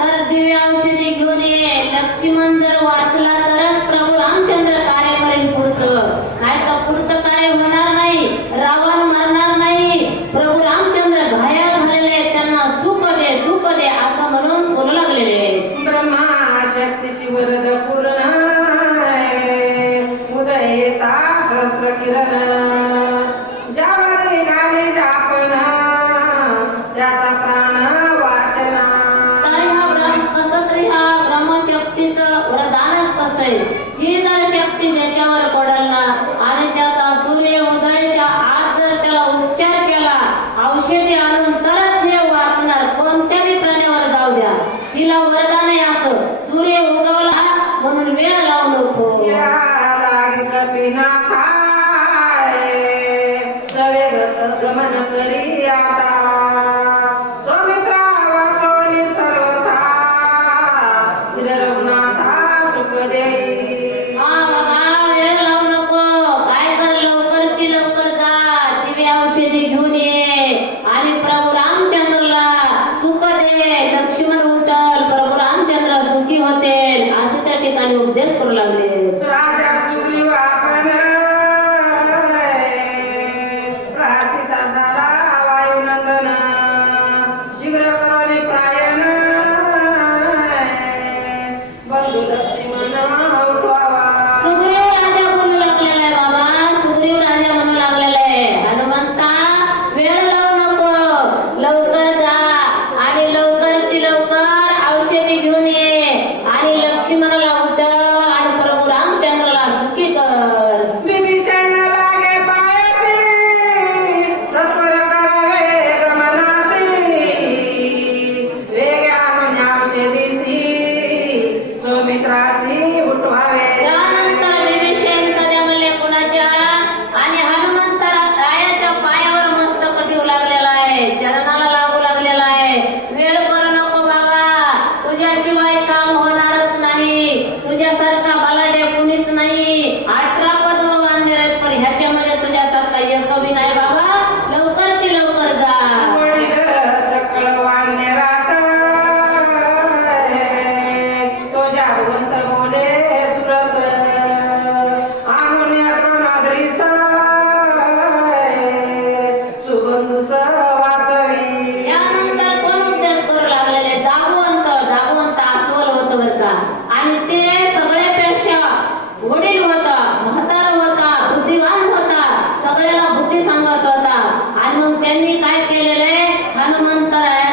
तर दिव्य औषधी घेऊन ये. लक्ष्मण जर वाचला तरच प्रभू रामचंद्र कार्य करेल पुढचं. नाही तर पुढचं कार्य होणार नाही. रावण मरणार नाही. प्रभू रामचंद्र घायल झालेले त्यांना सुख दे सुख दे असं म्हणून बोलू लागलेले ब्रह्मा शक्ती शिवरद असेल ही जर शक्ती आणि त्याचा सूर्य जर त्याला उपचार केला आणून तरच हे वाचणार. कोणत्याही प्राण्यावर जाऊ द्या. तिला वरदान आहे असं. सूर्य उगवला म्हणून वेळ लावू नको. गमन करी आता. ya आणि ते सगळ्यापेक्षा वडील होता म्हातारा होता बुद्धिवान होता सगळ्याला बुद्धी सांगत होता. आणि मग त्यांनी काय केलेलं आहे? हनुमंतराय